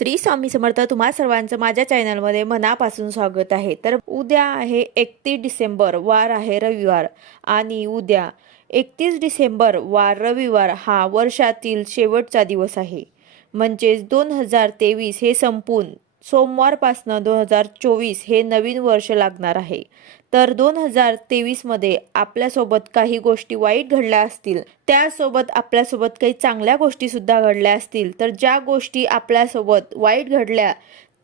श्री स्वामी समर्थ तुम्हा सर्वांचं माझ्या चॅनलमध्ये मनापासून स्वागत आहे. तर उद्या आहे एकतीस डिसेंबर वार आहे रविवार. आणि उद्या एकतीस डिसेंबर वार रविवार हा वर्षातील शेवटचा दिवस आहे. म्हणजेच दोन हजार तेवीस हे संपून सोमवारपासनं दोन हजार चोवीस हे नवीन वर्ष लागणार आहे. तर दोन हजार तेवीसमध्ये आपल्यासोबत काही गोष्टी वाईट घडल्या असतील त्यासोबत आपल्यासोबत काही चांगल्या गोष्टी सुद्धा घडल्या असतील तर ज्या गोष्टी आपल्यासोबत वाईट घडल्या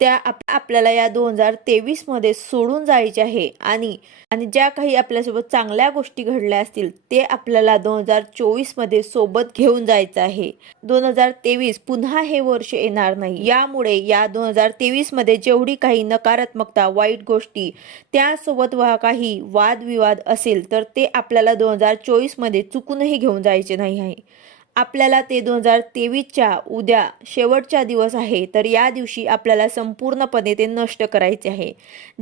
त्या आप आपल्याला या दोन हजार तेवीसमध्ये सोडून जायचे आहे. आणि आणि ज्या काही आपल्यासोबत चांगल्या गोष्टी घडल्या असतील ते आपल्याला दोन हजार चोवीसमध्ये सोबत घेऊन जायचं आहे. दोन हजार तेवीस पुन्हा हे वर्ष येणार नाही. यामुळे या दोन हजार तेवीसमध्ये जेवढी काही नकारात्मकता वाईट गोष्टी त्यासोबत वा काही वादविवाद असेल तर ते आपल्याला दोन हजार चोवीसमध्ये चुकूनही घेऊन जायचे नाही आहे. आपल्याला ते दोन हजार तेवीसच्या उद्या शेवटचा दिवस आहे तर या दिवशी आपल्याला संपूर्णपणे ते नष्ट करायचे आहे.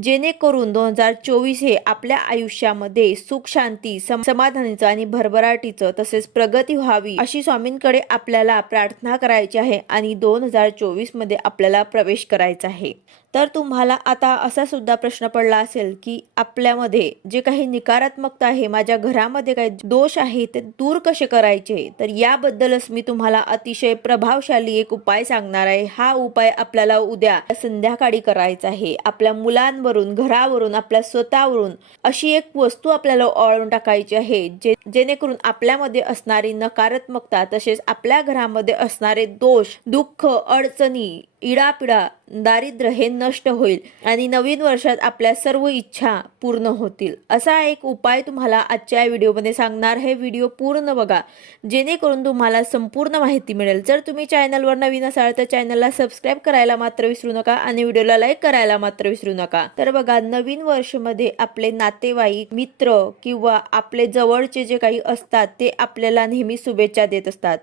जेणेकरून दोन हजार चोवीस हे आपल्या आयुष्यामध्ये सुख शांती सम समाधानीचं आणि भरभराटीचं तसेच प्रगती व्हावी अशी स्वामींकडे आपल्याला प्रार्थना करायची आहे आणि दोन हजार चोवीसमध्ये आपल्याला प्रवेश करायचा आहे. तर तुम्हाला आता असा सुद्धा प्रश्न पडला असेल की आपल्यामध्ये जे काही निकारात्मकता आहे माझ्या घरामध्ये काही दोष आहे ते दूर कसे करायचे? तर या याबद्दलच मी तुम्हाला अतिशय प्रभावशाली एक उपाय सांगणार आहे. हा उपाय आपल्याला उद्या संध्याकाळी करायचा आहे. आपल्या मुलांवरून घरावरून आपल्या स्वतःवरून अशी एक वस्तू आपल्याला ओळून टाकायची आहे जे जेणेकरून आपल्यामध्ये असणारी नकारात्मकता तसेच आपल्या घरामध्ये असणारे दोष दुःख अडचणी इडापिडा दारिद्र्य हे नष्ट होईल आणि नवीन वर्षात आपल्या सर्व इच्छा पूर्ण होतील. असा एक उपाय तुम्हाला आजच्या या व्हिडिओमध्ये सांगणार हे व्हिडिओ पूर्ण बघा. जेणेकरून तुम्हाला संपूर्ण माहिती मिळेल. जर तुम्ही चॅनलवर नवीन असाल तर चॅनलला सबस्क्राईब करायला मात्र विसरू नका आणि व्हिडिओला लाईक करायला मात्र विसरू नका. तर बघा नवीन वर्षमध्ये आपले नातेवाईक मित्र किंवा आपले जवळचे जे काही असतात ते आपल्याला नेहमी शुभेच्छा देत असतात.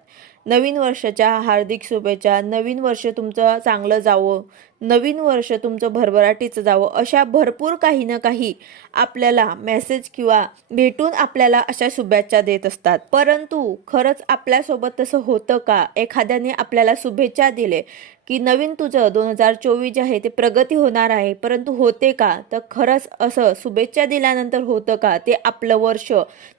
नवीन वर्षाच्या हार्दिक शुभेच्छा. नवीन वर्ष तुमचं चांगलं जावं. नवीन वर्ष तुमचं भरभराटीचं जावं. अशा भरपूर काही ना काही आपल्याला मेसेज किंवा भेटून आपल्याला अशा शुभेच्छा देत असतात. परंतु खरंच आपल्यासोबत तसं होतं का? एखाद्याने आपल्याला शुभेच्छा दिले की नवीन तुझं दोन हजार चोवीस जे आहे ते प्रगती होणार आहे परंतु होते का? तर खरंच असं शुभेच्छा दिल्यानंतर होतं का? ते आपलं वर्ष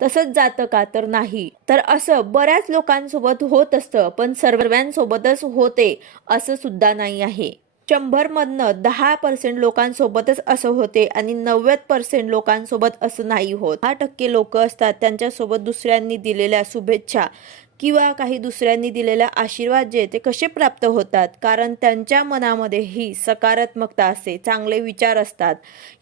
तसंच जातं का? तर नाही. तर असं बऱ्याच लोकांसोबत होत असतं पण सर्वांसोबतच होते असं सुद्धा नाही आहे. शंभरमधनं दहा पर्सेंट लोकांसोबतच असं होते आणि नव्वद पर्सेंट लोकांसोबत असं नाही होत. दहा टक्के लोक असतात त्यांच्यासोबत दुसऱ्यांनी दिलेल्या शुभेच्छा किंवा काही दुसऱ्यांनी दिलेला आशीर्वाद जे ते कसे प्राप्त होतात? कारण त्यांच्या मनामध्ये ही सकारात्मकता असते चांगले विचार असतात.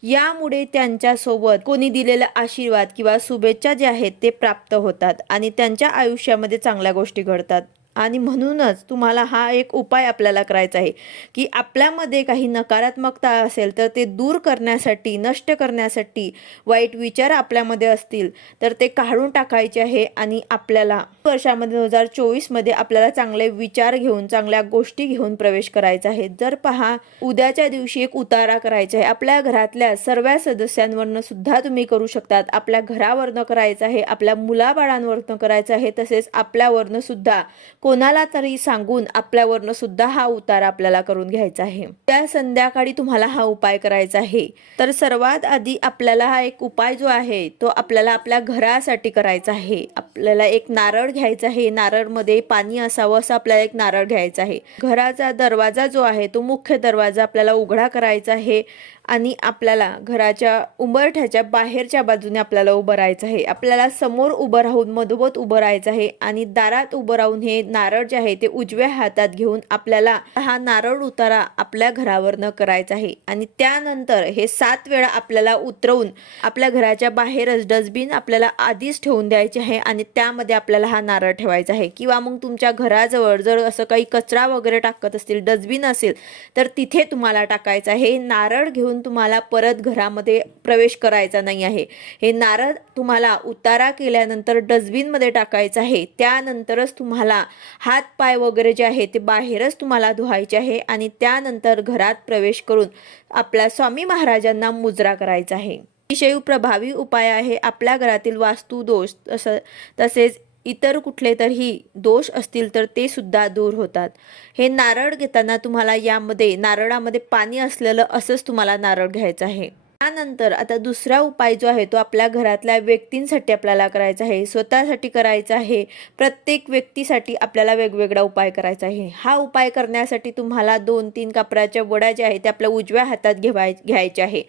यामुळे त्यांच्यासोबत कोणी दिलेला आशीर्वाद किंवा शुभेच्छा जे आहेत ते प्राप्त होतात आणि त्यांच्या आयुष्यामध्ये चांगल्या गोष्टी घडतात. आणि म्हणूनच तुम्हाला हा एक उपाय आपल्याला करायचा आहे की आपल्यामध्ये काही नकारात्मकता असेल तर ते दूर करण्यासाठी नष्ट करण्यासाठी वाईट विचार आपल्यामध्ये असतील तर ते काढून टाकायचे आहे आणि आपल्याला वर्षामध्ये दोन हजार चोवीसमध्ये आपल्याला चांगले विचार घेऊन चांगल्या गोष्टी घेऊन प्रवेश करायचा आहे. जर पहा उद्याच्या दिवशी एक उतारा करायचा आहे. आपल्या घरातल्या सर्व सदस्यांवरनं सुद्धा तुम्ही करू शकतात. आपल्या घरावरनं करायचं आहे आपल्या मुलाबाळांवरनं करायचं आहे तसेच आपल्यावरनं सुद्धा. कोणाला तरी सांगून आपल्यावरनं सुद्धा हा उतार आपल्याला करून घ्यायचा आहे. त्या संध्याकाळी तुम्हाला हा उपाय करायचा आहे. तर सर्वात आधी आपल्याला हा एक उपाय जो आहे तो आपल्याला आपल्या घरासाठी करायचा आहे. आपल्याला एक नारळ घ्यायचा आहे. नारळमध्ये पाणी असावं असं आपल्याला एक नारळ घ्यायचा आहे. घराचा दरवाजा जो आहे तो मुख्य दरवाजा आपल्याला उघडा करायचा आहे. आणि आपल्याला घराच्या उंबरठ्याच्या बाहेरच्या बाजूने आपल्याला उभं राहायचं आहे. आपल्याला समोर उभं राहून मधोमध उभं राहायचं आहे आणि दारात उभं राहून हे नारळ जे आहे ते उजव्या हातात घेऊन आपल्याला हा नारळ उतारा आपल्या घरावरनं करायचा आहे. आणि त्यानंतर हे सात वेळा आपल्याला उतरवून आपल्या घराच्या बाहेरच डस्टबिन आपल्याला आधीच ठेवून द्यायचे आहे आणि त्यामध्ये आपल्याला हा नारळ ठेवायचा आहे. किंवा मग तुमच्या घराजवळ जर असं काही कचरा वगैरे टाकत असतील डस्टबिन असेल तर तिथे तुम्हाला टाकायचं आहे. नारळ घेऊन तुम्हाला परत घरामध्ये प्रवेश करायचा नाही आहे. हे नारळ तुम्हाला उतारा केल्यानंतर डस्टबिनमध्ये टाकायचं आहे. त्यानंतरच तुम्हाला हात पाय वगैरे जे आहे ते बाहेरच तुम्हाला धुवायचे आहे आणि त्यानंतर घरात प्रवेश करून आपल्या स्वामी महाराजांना मुजरा करायचा आहे. अतिशय प्रभावी उपाय आहे आपल्या घरातील वास्तू दोष तसं तसेच इतर कुठले तरी दोष असतील तर ते सुद्धा दूर होतात. हे नारळ घेताना तुम्हाला यामध्ये नारळामध्ये पाणी असलेलं असंच तुम्हाला नारळ घ्यायचं आहे. त्यानंतर आता दुसरा उपाय जो आहे तो आपल्या घरातल्या व्यक्तींसाठी आपल्याला करायचा आहे स्वतःसाठी करायचा आहे प्रत्येक व्यक्तीसाठी आपल्याला वेगवेगळा उपाय करायचा आहे. हा उपाय करण्यासाठी तुम्हाला दोन तीन कापराच्या वड्या ज्या आहेत त्या आपल्या उजव्या हातात घेवाय घ्यायच्या आहे.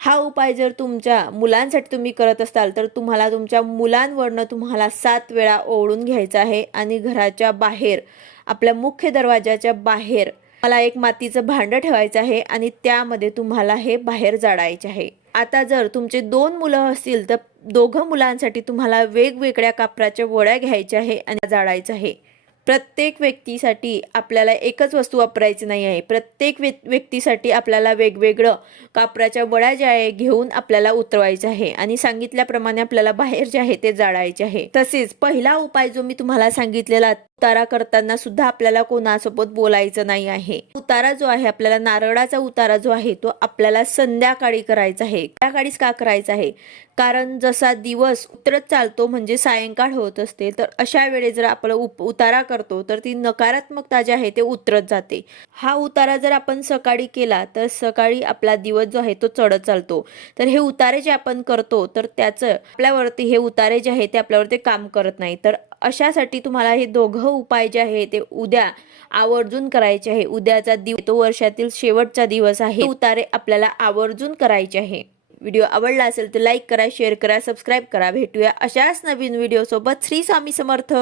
हा उपाय जर तुमच्या मुलांसाठी तुम्ही करत असाल तर तुम्हाला तुमच्या मुलांवरनं तुम्हाला सात वेळा ओढून घ्यायचा आहे आणि घराच्या बाहेर आपल्या मुख्य दरवाजाच्या बाहेर मला एक मातीचं भांडं ठेवायचं आहे आणि त्यामध्ये तुम्हाला हे बाहेर जाळायचे आहे. आता जर तुमचे दोन मुलं असतील तर दोघं मुलांसाठी तुम्हाला वेगवेगळ्या कापराच्या वड्या घ्यायच्या आहे आणि जाळायचं आहे. प्रत्येक व्यक्तीसाठी आपल्याला एकच वस्तू वापरायची नाही आहे. प्रत्येक व्य व्यक्तीसाठी आपल्याला वेगवेगळं कापराच्या वड्या ज्या आहे घेऊन आपल्याला उतरवायचं आहे. आणि सांगितल्याप्रमाणे आपल्याला बाहेर जे आहे ते जाळायचे आहे. तसेच पहिला उपाय जो मी तुम्हाला सांगितलेला उतारा करताना सुद्धा आपल्याला कोणासोबत बोलायचं नाही आहे. उतारा जो आहे आपल्याला नारळाचा उतारा जो आहे तो आपल्याला संध्याकाळी करायचा आहे. संध्याकाळीच का करायचा आहे? कारण जसा दिवस उतरत चालतो म्हणजे सायंकाळ होत असते तर अशा वेळेस जर आपण उप उतारा करतो तर ती नकारात्मकता जी आहे ते उतरत जाते. हा उतारा जर आपण सकाळी केला तर सकाळी आपला दिवस जो आहे तो चढत चालतो. तर हे उतारे जे आपण करतो तर त्याचं आपल्यावरती हे उतारे जे आहे ते आपल्यावरती काम करत नाही. तर अशासाठी तुम्हाला हे दोघं उपाय जे आहे ते उद्या आवर्जून करायचे आहे. उद्याचा दिवस तो वर्षातील शेवटचा दिवस आहे. उतारे आपल्याला आवर्जून करायचे आहे. व्हिडिओ आवडला असेल तर लाईक करा शेअर करा सबस्क्राईब करा. भेटूया अशाच नवीन व्हिडिओ सोबत श्री स्वामी समर्थ.